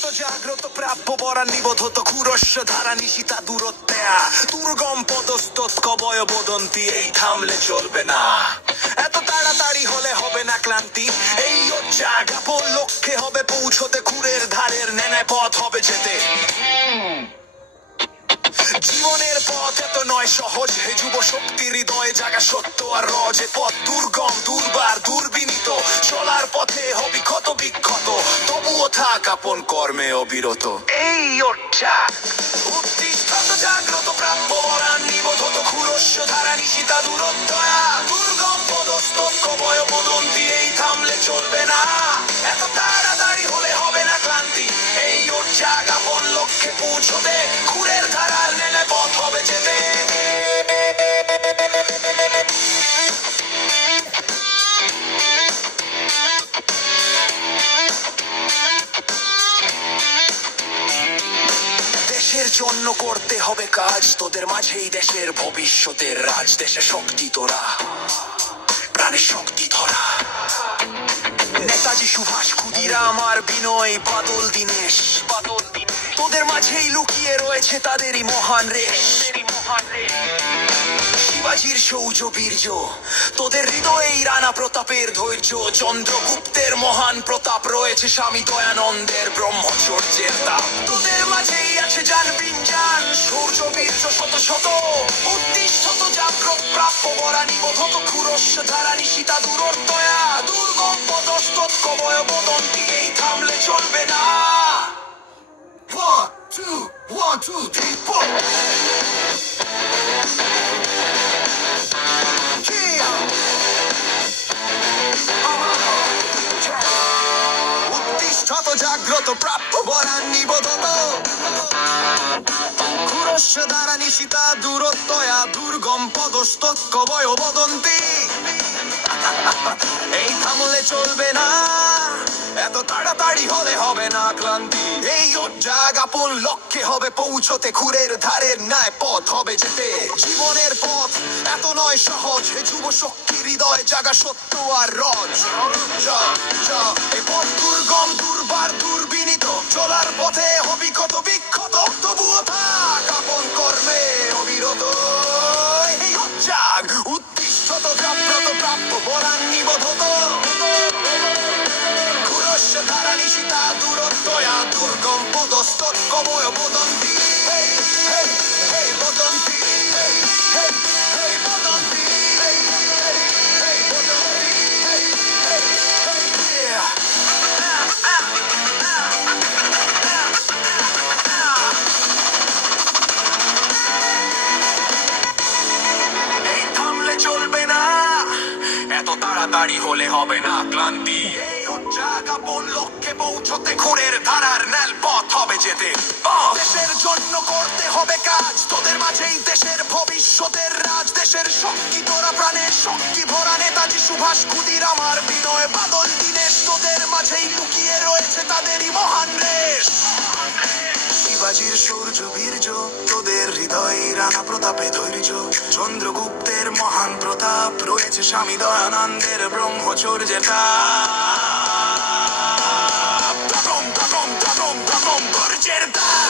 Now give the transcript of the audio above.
জাগ্রত প্রাপ্য বরা নিবোধত ক্ষুরস্য ধারা নিশিতা দূরত্বেয়া দুর্গম পদস্তৎ কবয় বদন্তি এই থামলে চলবে না এত তাড়াতাড়ি হলে হবে না ক্লান্তি এই জাগাপন লক্ষ্যে হবে পৌঁছতে খুরের ধারের নেনে পথ হবে যেতে জীবনের পথ এত নয় সহজ হে যুব শক্তি হৃদয়ে জাগা সত্য আর রজে পথ দুর্গম দুর্বার দুর্বিনীত চলার পথে হবি ক্ষত বিক্ষত তবুও থাক আপন কর্মে অবিরত এই উত্তিষ্ঠত জাগ্রত প্রাপ্য বরান নিবোধত ক্ষুরস্য ধারা নিশিতা দূরত্বয়া দুর্গম পদস্তৎ কবয় বদন্তি এই থামলে চলবে না এত তাড়াতাড়ি হলে হবে না ক্লান্তি এই জাগাপন লক্ষ্যে পৌঁছতে খুরের ধারার নেনে পথ হবে যেতে দেশের জন্য করতে হবে কাজ তোদের মাঝেই দেশের ভবিষ্যতের রাজ দেশে শক্তি তোরা প্রাণের শক্তি ধরা নেতাজি সুভাষ ক্ষুদিরাম আর বিনয় বাদল দীনেশ তোদের মাঝেই লুকিয়ে রয়েছে তাদেরই মহান রেশ শিবাজির শৌর্য বীর্য তোদের হৃদয়েই রানা প্রতাপের ধৈর্য চন্দ্রগুপ্তের মহান প্রতাপ রয়েছে স্বামী দয়ানন্দের ব্রহ্মচর্যের তাপ তোদের মাঝেই আছে জান বিঞ্জান শৌর্য বীর্য শত শত উত্তিষ্ঠত জাগ্রত প্রাপ্য বরা নিবোধত ক্ষুরস্য ধারা নিশিতা দূরত্বয়া দুর্গম পদস্তৎ কবয় বদন্তি এই থামলে চলবে না 1 2 3 4 উত্তিষ্ঠত জাগ্রত প্রাপ্য বরান নিবোধত ক্ষুরস্য ধারা নিশিতা দূরত্বয়া দুর্গম পদস্তৎ কবয় বদন্তি এই থামলে চলবে না এত তাড়াতাড়ি হলে হবে না ক্লান্তি এই জাগাপন লক্ষ্যে হবে পৌঁছতে খুরের ধারের ন্যায় পথ হবে যেতে জীবনের পথ এত নয় সহজ হে যুব শক্তি হৃদয় জাগা সত্য আর রজ এই পথ দুর্গম দুর্বার দুর্বিনীত চলার পথে হবি কত বিক্ষত তবুও থাক আপন কর্মে অবিরত এই জাগ উত্তিষ্ঠত জাগ্রত প্রাপ্য বরান নিবোধত ক্ষুরস্য ধারা নিশিতা দূরত্বয়া দুর্গম পদস্তৎ কবয় বদন্তি বদন্তি বদন্তি এই থামলে চলবে না এত তাড়াতাড়ি হলে হবে না ক্লান্তি জাগাপন লক্ষ্যে পৌঁছতে খুরের ধারার ন্যাল পথ হবে যেতে দেশের জন্য করতে হবে কাজ তোদের মাঝেই দেশের ভবিষ্যতের রাজ দেশের শক্তি তোরা প্রাণের শক্তি ভরা নেতাজি সুভাষ ক্ষুদিরাম আর বিনয় বাদল দীনেশ তোদের মাঝেই লুকিয়ে রয়েছে তাদেরই মহান রেশ শিবাজির শৌর্য বীর্য তোদের হৃদয়ে রানা প্রতাপে ধৈর্য চন্দ্রগুপ্তের মহান প্রতাপ রয়েছে স্বামী দয়ানন্দের ব্রহ্মচর্যের তাপ ধর্যের দাপ